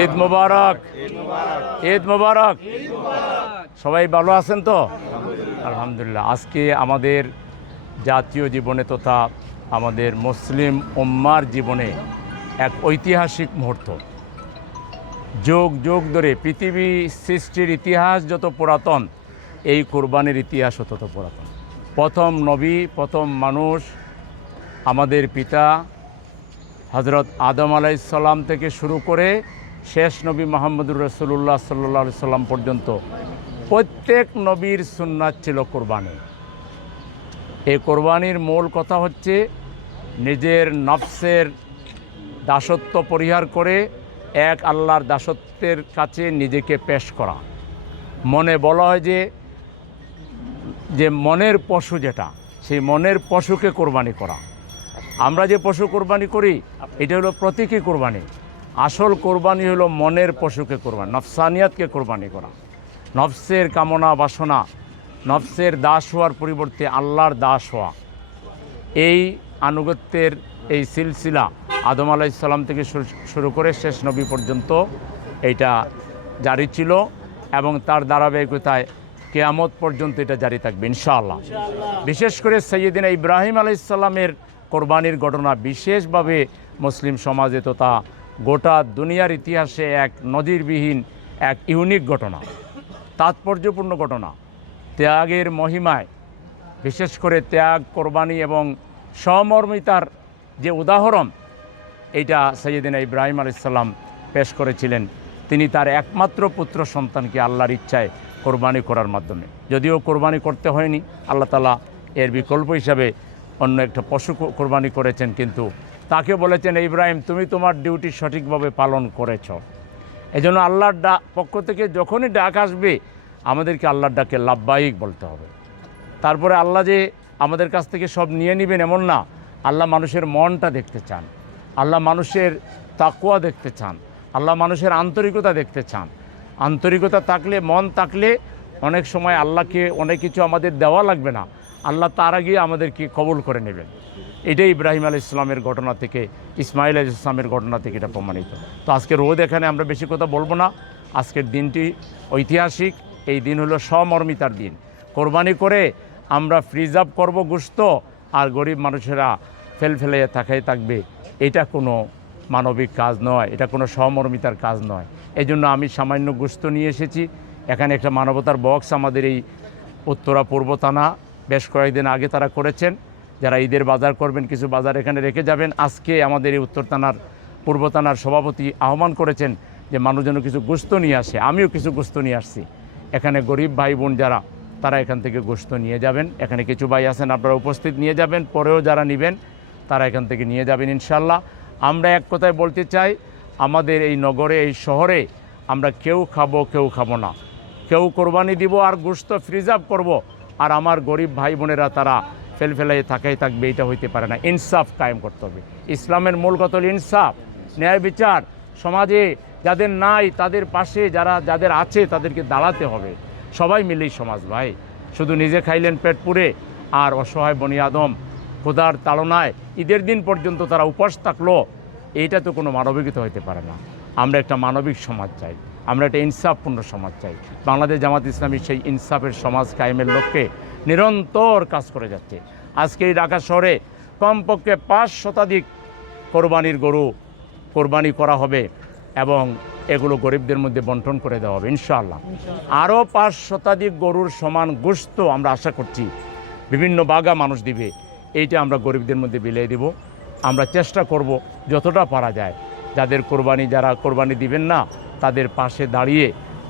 ঈদ মুবারক, ঈদ মুবারক। সবাই ভালো আছেন তো? আলহামদুলিল্লাহ। আজকে আমাদের জাতীয় জীবনে তথা আমাদের মুসলিম উম্মার জীবনে এক ঐতিহাসিক মুহূর্ত। যুগ যুগ ধরে পৃথিবী সৃষ্টির ইতিহাস যত পুরাতন, এই কোরবানির ইতিহাসও তত পুরাতন। প্রথম নবী, প্রথম মানুষ, আমাদের পিতা হজরত আদম আলাইহিস সালাম থেকে শুরু করে শেষ নবী মুহাম্মদুর রাসূলুল্লাহ সাল্লাল্লাহু আলাইহি সাল্লাম পর্যন্ত প্রত্যেক নবীর সুন্নাত ছিল কোরবানি। এই কোরবানির মূল কথা হচ্ছে নিজের নফসের দাসত্ব পরিহার করে এক আল্লাহর দাসত্বের কাছে নিজেকে পেশ করা। মনে বলা হয় যে মনের পশু যেটা, সেই মনের পশুকে কোরবানি করা। আমরা যে পশু কোরবানি করি এটা হলো প্রতীকী কোরবানি। আসল কোরবানি হলো মনের পশুকে কোরবানি, নফসানিয়াতকে কোরবানি করা। নফসের কামনা বাসনা, নফসের দাস হওয়ার পরিবর্তে আল্লাহর দাস হওয়া। এই আনুগত্যের এই সিলসিলা আদম আলাইহিস সালাম থেকে শুরু করে শেষ নবী পর্যন্ত এইটা জারি ছিল এবং তার ধারাবাহিকতায় কিয়ামত পর্যন্ত এটা জারি থাকবে ইনশাআল্লাহ। বিশেষ করে সাইয়্যিদিনা ইব্রাহিম আলাইহিস সালামের কোরবানির ঘটনা বিশেষভাবে মুসলিম সমাজে তথা গোটা দুনিয়ার ইতিহাসে এক নজিরবিহীন, এক ইউনিক ঘটনা, তাৎপর্যপূর্ণ ঘটনা। ত্যাগের মহিমায়, বিশেষ করে ত্যাগ, কোরবানি এবং সমর্মিতার যে উদাহরণ, এইটা সাইয়্যিদিনা ইব্রাহিম আলাইহিস সালাম পেশ করেছিলেন। তিনি তার একমাত্র পুত্র সন্তানকে আল্লাহর ইচ্ছায় কোরবানি করার মাধ্যমে, যদিও কোরবানি করতে হয়নি, আল্লাহ তাআলা এর বিকল্প হিসাবে অন্য একটা পশু কোরবানি করেছেন, কিন্তু তাকে বলেছেন ইব্রাহিম তুমি তোমার ডিউটি সঠিকভাবে পালন করেছ। এজন্য আল্লাহর পক্ষ থেকে যখনই ডাক আসবে আমাদেরকে আল্লাহর ডাকে লাব্বাইক বলতে হবে। তারপরে আল্লাহ যে আমাদের কাছ থেকে সব নিয়ে নেবেন এমন না, আল্লাহ মানুষের মনটা দেখতে চান, আল্লাহ মানুষের তাকওয়া দেখতে চান, আল্লাহ মানুষের আন্তরিকতা দেখতে চান। আন্তরিকতা থাকলে, মন থাকলে অনেক সময় আল্লাহকে অনেক কিছু আমাদের দেওয়া লাগবে না, আল্লাহ তার আগে আমাদেরকে কবুল করে নেবেন। এটাই ইব্রাহিম আলাইহিস সালামের ঘটনা থেকে, ইসমাইল আলাইহিস সালামের ঘটনা থেকে এটা প্রমাণিত। তো আজকে রোদ এখানে আমরা বেশি কথা বলবো না। আজকের দিনটি ঐতিহাসিক, এই দিন হলো সমর্মিতার দিন। কোরবানি করে আমরা প্রিজার্ভ করব গোশত আর গরিব মানুষেরা ফেলে তাকাই থাকবে, এটা কোনো মানবিক কাজ নয়, এটা কোনো সমর্মিতার কাজ নয়। এই জন্য আমি সামান্য গোশত নিয়ে এসেছি। এখানে একটা মানবতার বক্স আমাদের এই উত্তরা পূর্ব থানা বেশ কয়েকদিন আগে তারা করেছেন। যারা ঈদের বাজার করবেন কিছু বাজার এখানে রেখে যাবেন। আজকে আমাদের এই উত্তর থানার পূর্ব থানার সভাপতি আহ্বান করেছেন যে মানুষ যেন কিছু গোশত নিয়ে আসে। আমিও কিছু গোশত নিয়ে আসছি। এখানে গরিব ভাই বোন যারা, তারা এখান থেকে গোশত নিয়ে যাবেন। এখানে কিছু ভাই আছেন আপনারা উপস্থিত নিয়ে যাবেন, পরেও যারা নেবেন তারা এখান থেকে নিয়ে যাবেন ইনশাল্লাহ। আমরা এক কথায় বলতে চাই, আমাদের এই নগরে, এই শহরে আমরা কেউ খাবো না, কেউ কোরবানি দিব আর গোশত প্রিজার্ভ করব, আর আমার গরিব ভাই বোনেরা তারা ফেলাই থাকাই থাকবে, এটা হইতে পারে না। ইনসাফ কায়েম করতে হবে। ইসলামের মূল কথা হল ইনসাফ, ন্যায় বিচার। সমাজে যাদের নাই তাদের পাশে যাদের আছে তাদেরকে দাঁড়াতে হবে। সবাই মিলেই সমাজ ভাই। শুধু নিজে খাইলেন পেট পুরে আর অসহায় বনি আদম ক্ষুধার তাড়নায় ঈদের দিন পর্যন্ত তারা উপোস থাকলো, এইটা তো কোনো মানবিকতা হইতে পারে না। আমরা একটা মানবিক সমাজ চাই, আমরা একটা ইনসাফপূর্ণ সমাজ চাই। বাংলাদেশ জামাত ইসলামী সেই ইনসাফের সমাজ কায়েমের লক্ষ্যে নিরন্তর কাজ করে যাচ্ছে। আজকে এই ঢাকা শহরে কমপক্ষে 5 শতাধিক কোরবানির গরু কোরবানি করা হবে এবং এগুলো গরিবদের মধ্যে বন্টন করে দেওয়া হবে ইনশাআল্লাহ। আরও 5 শতাধিক গরুর সমান গোশত আমরা আশা করছি বিভিন্ন বাগা মানুষ দিবে, এইটা আমরা গরিবদের মধ্যে বিলিয়ে দেব। আমরা চেষ্টা করব যতটা পারা যায়, যারা কোরবানি দিবেন না তাদের পাশে দাঁড়িয়ে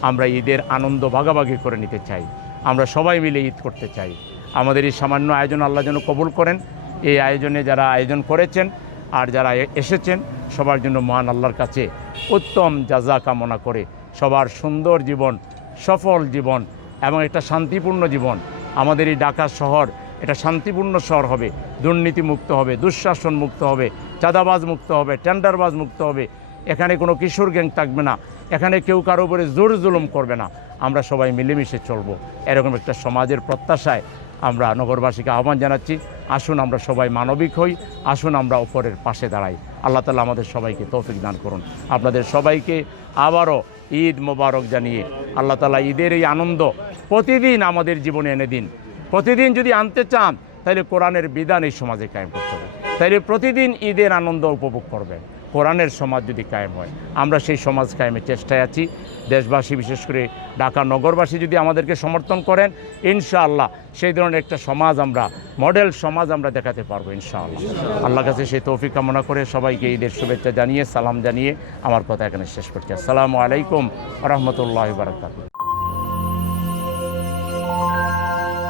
আমরা ঈদের আনন্দ ভাগাভাগি করে নিতে চাই। আমরা সবাই মিলে ঈদ করতে চাই। আমাদের এই সামান্য আয়োজন আল্লাহ যেন কবুল করেন। এই আয়োজনে যারা আয়োজন করেছেন আর যারা এসেছেন সবার জন্য মহান আল্লাহর কাছে উত্তম জাযা কামনা করে সবার সুন্দর জীবন, সফল জীবন এবং একটা শান্তিপূর্ণ জীবন। আমাদের এই ঢাকা শহর এটা শান্তিপূর্ণ শহর হবে, দুর্নীতি মুক্ত হবে, দুঃশাসন মুক্ত হবে, চাঁদাবাজ মুক্ত হবে, টেন্ডারবাজ মুক্ত হবে। এখানে কোনো কিশোর গ্যাং থাকবে না, এখানে কেউ কারো উপরে জোর জুলুম করবে না। আমরা সবাই মিলেমিশে চলব, এরকম একটা সমাজের প্রত্যাশায় আমরা নগরবাসীকে আহ্বান জানাচ্ছি। আসুন আমরা সবাই মানবিক হই, আসুন আমরা অপরের পাশে দাঁড়াই। আল্লাহ তাআলা আমাদের সবাইকে তৌফিক দান করুন। আপনাদের সবাইকে আবারও ঈদ মোবারক জানিয়ে আল্লাহ তাআলা ঈদের এই আনন্দ প্রতিদিন আমাদের জীবনে এনে দিন। প্রতিদিন যদি আনতে চান তাহলে কোরআনের বিধান এই সমাজে কায়েম করতে হবে, তাহলে প্রতিদিন ঈদের আনন্দ উপভোগ করবেন। কোরআনের সমাজ যদি কায়েম হয়, আমরা সেই সমাজ কায়েমের চেষ্টায় আছি। দেশবাসী বিশেষ করে ঢাকা নগরবাসী যদি আমাদেরকে সমর্থন করেন, ইনশাআল্লাহ সেই ধরনের একটা সমাজ আমরা, মডেল সমাজ আমরা দেখাতে পারবো ইনশাআল্লাহ। আল্লাহর কাছে সেই তৌফিক কামনা করে সবাইকে ঈদের শুভেচ্ছা জানিয়ে, সালাম জানিয়ে আমার কথা এখানে শেষ করছি। আসসালামু আলাইকুম ওয়া রাহমাতুল্লাহি ওয়া বারাকাতুহু।